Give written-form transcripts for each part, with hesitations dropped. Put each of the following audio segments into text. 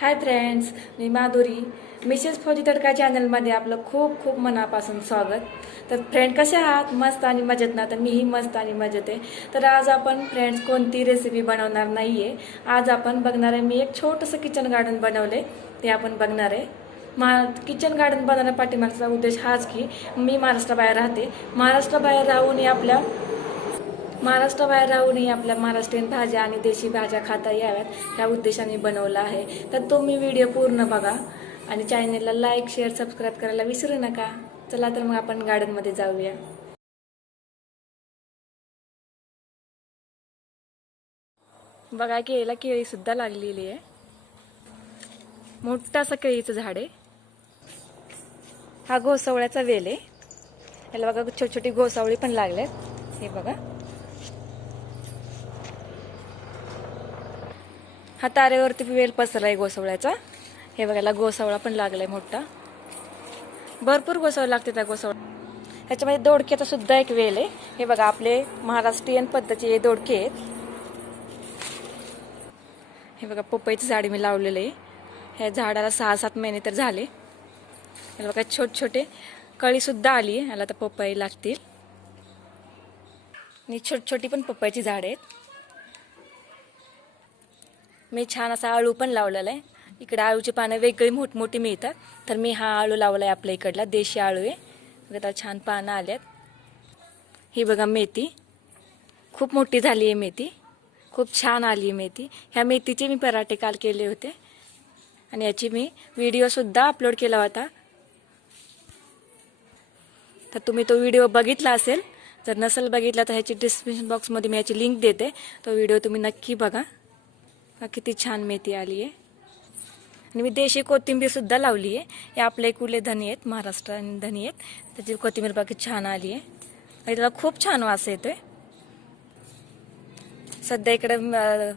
Hi friends, मी Madhuri. Mrs फौजी तडका चॅनलमध्ये आपलं खूप खूप मनापासून स्वागत. तर फ्रेंड कसे आहात? मस्त आणि मजेत ना? तर मीही मस्त आणि मजेत आहे. तर आज आपण फ्रेंड्स कोणती रेसिपी बनवणार नाही आहे. आज आपण बघणार आहे, मी एक छोटंसं किचन गार्डन बनवले, ते आपण बघणार आहे. किचन गार्डन बनवण्या पाठीमागचा उद्देश हाच की मी महाराष्ट्राबाहेर राहते. महाराष्ट्राबाहेर राहूनही आपल्या महाराष्ट्रीयन भाज्या आणि देशी भाज्या खाता याव्यात ह्या उद्देशाने बनवला आहे. तर तुम्ही व्हिडिओ पूर्ण बघा आणि चॅनलला लाईक, शेअर, सबस्क्राईब करायला विसरू नका. चला तर मग आपण गार्डनमध्ये जाऊया. बघा, केळी सुद्धा लागलेली आहे. मोठं असं केळीचं झाड आहे. हा घोसावळ्याचा वेल आहे. याला बघा छोटी छोटी घोसावळी पण लागल्यात. हे बघा, हा तारेवरती वेल पसरलाय घोसावळ्याचा. हे बघायला घोसावळा पण लागलाय मोठा. भरपूर घोसावळे लागते त्या घोसावळा. ह्याच्यामध्ये दोडक्याचा सुद्धा एक वेल आहे. हे बघा, आपले महाराष्ट्रीयन पद्धतीचे दोडके आहेत. हे बघा, पपईचं झाड मी लावलेलं आहे. ह्या झाडाला 6-7 महिने तर झाले. हे बघा, छोटे छोटे कळी सुद्धा आली आहे. याला तर पपई लागतील. आणि छोटी छोटी पण पपईची झाड आहेत. मी छान असा आळू पण लावलेला आहे. इकडे आळूची पानं वेगळी मोठमोठी मिळतात, तर मी हा आळू लावलाय. आपल्या इकडला देशी आळू आहे. त्याला छान पानं आल्यात. ही बघा मेथी, खूप मोठी झाली आहे मेथी, खूप छान आली आहे मेथी. ह्या मेथीचे मी पराठे काल केले होते आणि याची मी व्हिडिओसुद्धा अपलोड केला होता. तर तुम्ही तो व्हिडिओ बघितला असेल. जर नसेल बघितला तर ह्याची डिस्क्रिप्शन बॉक्समध्ये मी याची लिंक देते. तो व्हिडिओ तुम्ही नक्की बघा. किती छान मेथी आली आहे. आणि मी देशी कोथिंबीर सुद्धा लावली आहे. हे आपले कुले धनी आहेत, महाराष्ट्रीयन धनी आहेत. त्याची कोथिंबीर बाकी छान आली आहे आणि त्याला खूप छान वास येतोय. सध्या इकडे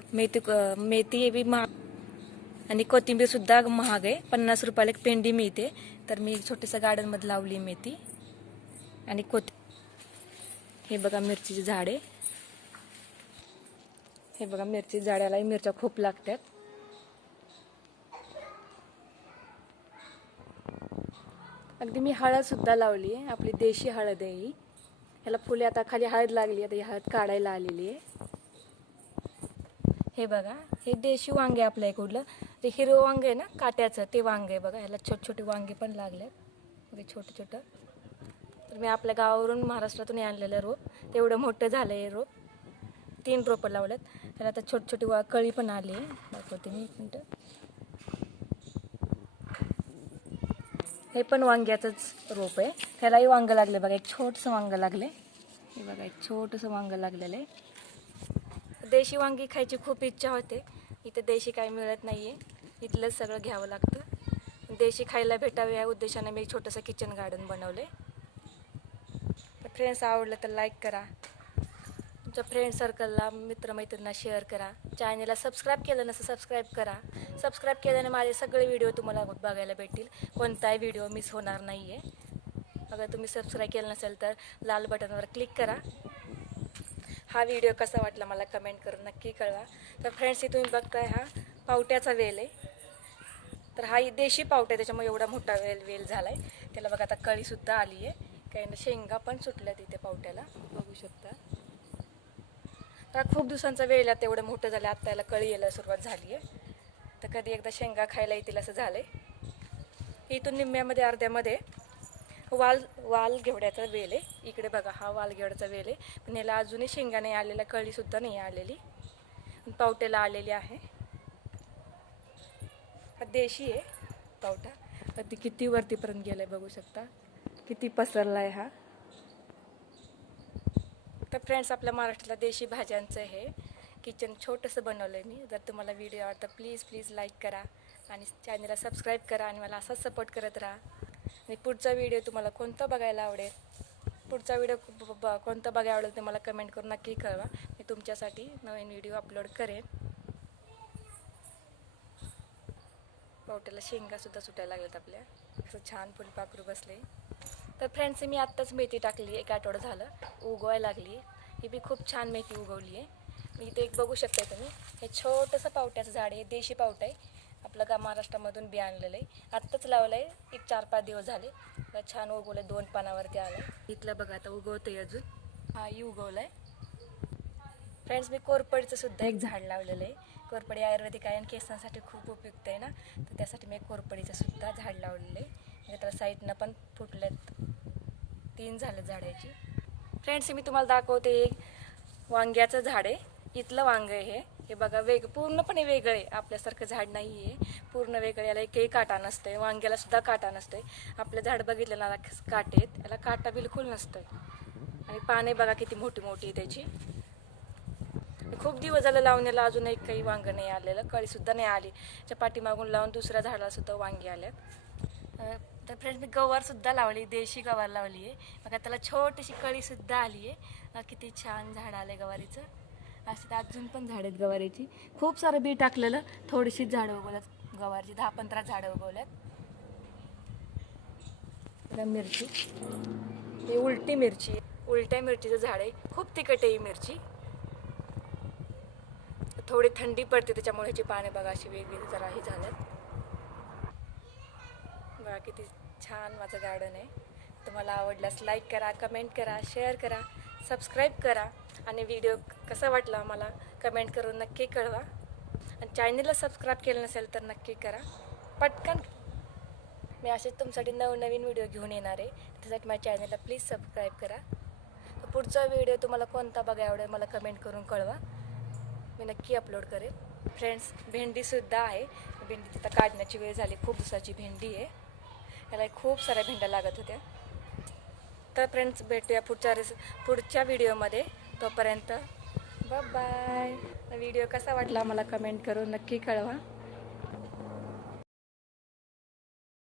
मेथी बी महाग आणि कोथिंबीर सुद्धा महाग आहे. 50 रुपयाला एक पेंडी मिळते. तर मी छोटंसं गार्डनमध्ये लावली मेथी आणि हे बघा, मिरचीची झाडे. हे बघा, मिरची झाडालाही मिरच्या खूप लागतात. अगदी मी हळद सुद्धा लावली आहे. आपली देशी हळद आहे ही. ह्याला फुले आता खाली हळद लागली. आता ही हळद काढायला आलेली आहे. हे बघा, हे देशी वांगे आपल्या इकडलं. ते हिरवं वांगे आहे ना, काट्याचं, ते वांगे आहे बघा. ह्याला छोटे छोटे वांगे पण लागलेत, ते छोटं छोटं. तर मी आपल्या गावावरून, महाराष्ट्रातून आणलेलं रोप. तेवढं मोठं झालं आहे रोप. 3 रोपं लावलेत. त्याला आता छोटी छोटी कळी पण आली आहे. दाखवते मी, एक मिनटं. हे पण वांग्याचंच रोप आहे. त्यालाही वांगं लागले बघा. एक छोटंसं वांगं लागले. हे बघा, एक छोटंसं वांगं लागलेलं आहे. देशी वांगी खायची खूप इच्छा होते. इथं देशी काही मिळत नाही आहे. इथलंच सगळं घ्यावं लागतं. देशी खायला भेटावे या उद्देशाने मी छोटंसं किचन गार्डन बनवले. तर फ्रेंड्स, आवडलं तर लाईक करा. तुमच्या फ्रेंड सर्कलला, मित्रमैत्रिणींना शेअर करा. चॅनलला सबस्क्राईब केलं नसेल सबस्क्राईब करा. सबस्क्राईब केल्याने माझे सगळे व्हिडिओ तुम्हाला बघायला भेटतील. कोणताही व्हिडिओ मिस होणार नाही आहे. अगर तुम्ही सबस्क्राईब केलं नसेल तर लाल बटनवर क्लिक करा. हा व्हिडिओ कसा वाटला मला कमेंट करून नक्की कळवा. तर फ्रेंड्स, हे तुम्ही बघताय, हा पावट्याचा वेल आहे. तर हा देशी पावटा आहे, त्याच्यामुळे एवढा मोठा वेल झाला आहे. त्याला बघा, आता कळीसुद्धा आली आहे. काही शेंगा पण सुटल्या तिथे पावट्याला, बघू शकता. तर खूप दिवसांचा वेळ आहे, तेवढं मोठं झालं. आत्ता याला कळी यायला सुरुवात झाली आहे. तर कधी एकदा शेंगा खायला येतील असं झालं आहे. इथून निम्म्यामध्ये अर्ध्यामध्ये वाल घेवड्याचा वेल आहे. इकडे बघा, हा वाल घेवड्याचा वेल आहे. पण याला अजूनही शेंगा नाही आलेला, कळीसुद्धा नाही आलेली. पावट्याला आलेली आहे. हा देशी आहे पावटा. तर ती किती वरतीपर्यंत गेलाय बघू शकता, किती पसरला आहे हा. तर फ्रेंड्स, आपल्या महाराष्ट्राला देशी भाज्यांचं हे किचन छोटंसं बनवलं आहे मी. जर तुम्हाला व्हिडिओ आवडता प्लीज प्लीज लाईक करा आणि चॅनलला सबस्क्राईब करा आणि मला असाच सपोर्ट करत राहा. आणि पुढचा व्हिडिओ तुम्हाला कोणता बघायला आवडेल, पुढचा व्हिडिओ कोणता बघायला आवडेल ते मला कमेंट करून नक्की कळवा. मी तुमच्यासाठी नवीन व्हिडिओ अपलोड करेन. पावट्याला शेंगासुद्धा सुटायला लागल्यात आपल्या. असं छान फुलपाखरू बसले. तर फ्रेंड्स, मी आत्ताच मेथी टाकली. 1 आठवडं झालं, उगवायला लागली. ही बी खूप छान मेथी उगवली आहे. मी इथे एक बघू शकता तुम्ही. हे छोटंसं पावट्याचं झाड आहे, देशी पावटा आहे. आपलं महाराष्ट्रामधून बी आणलेलं आहे. आत्ताच लावलं आहे, एक 4-5 दिवस झाले. बघा छान उगवलं, 2 पानावरती आलं. इथलं बघा आता उगवतंय अजून. हाही उगवलं आहे. फ्रेंड्स, मी कोरपडीचं सुद्धा एक झाड लावलेलं आहे. कोरपडी आयुर्वेदिक आहे आणि केसांसाठी खूप उपयुक्त आहे ना, तर त्यासाठी मी कोरपडीचं सुद्धा झाड लावलेलं आहे. म्हणजे त्याला साईडनं पण फुटलेत, 3 झाले झाडाची. फ्रेंड्स, मी तुम्हाला दाखवते एक वांग्याचं झाड आहे. इथलं वांग आहे हे बघा, पूर्णपणे वेगळं आहे. आपल्यासारखं झाड नाही आहे, पूर्ण वेगळं. याला एकही काटा नसतंय, वांग्याला सुद्धा काटा नसतोय. आपलं झाड बघितलं ना, काटे आहेत, याला काटा बिलकुल नसतोय. आणि पाने बघा किती मोठी मोठी त्याची. खूप दिवस झालं लावण्याला, अजून एक काही वांग नाही आलेलं, कळीसुद्धा नाही आली. त्या पाठीमागून लावून दुसऱ्या झाडाला सुद्धा वांगी आल्यात. तर फ्रेंड्स, मी गवारसुद्धा लावली, देशी गवार लावली आहे. बघा त्याला छोटीशी कळीसुद्धा आली आहे. किती छान झाड आलं आहे गवारीचं. असं अजून पण झाड आहेत गवारीची. खूप सारं बी टाकलेलं, थोडीशीच झाडं उगवल्यात गवारची, 10-15 झाडं उगवल्यात. मिरची, ही उलटी मिरची, उलट्या मिरचीचं झाड आहे. खूप तिखट आहे ही मिरची. थोडी थंडी पडते त्याच्यामुळे ह्याची पाने बघा अशी वेगळी जरा ही झाल्यात. बघा किती छान माझं गार्डन आहे. तुम्हाला आवडल्यास लाईक करा, कमेंट करा, शेअर करा, सबस्क्राईब करा. आणि व्हिडिओ कसा वाटला मला कमेंट करून नक्की कळवा. आणि चॅनलला सबस्क्राईब केलं नसेल तर नक्की करा पटकन. मी असेच तुमच्यासाठी नवनवीन व्हिडिओ घेऊन येणार आहे. त्यासाठी माझ्या चॅनलला प्लीज सबस्क्राईब करा. तर पुढचा व्हिडिओ तुम्हाला कोणता बघायला आवडेल मला कमेंट करून कळवा, मी नक्की अपलोड करेल. फ्रेंड्स, भेंडीसुद्धा आहे. भेंडी तिथं काढण्याची वेळ झाली, खूप दिवसाची भेंडी आहे. याला खूप साऱ्या भेंड्या लागत होत्या. तर फ्रेंड्स, भेटूया पुढच्या व्हिडिओमध्ये. तोपर्यंत बाय बाय. व्हिडिओ कसा वाटला मला कमेंट करून नक्की कळवा.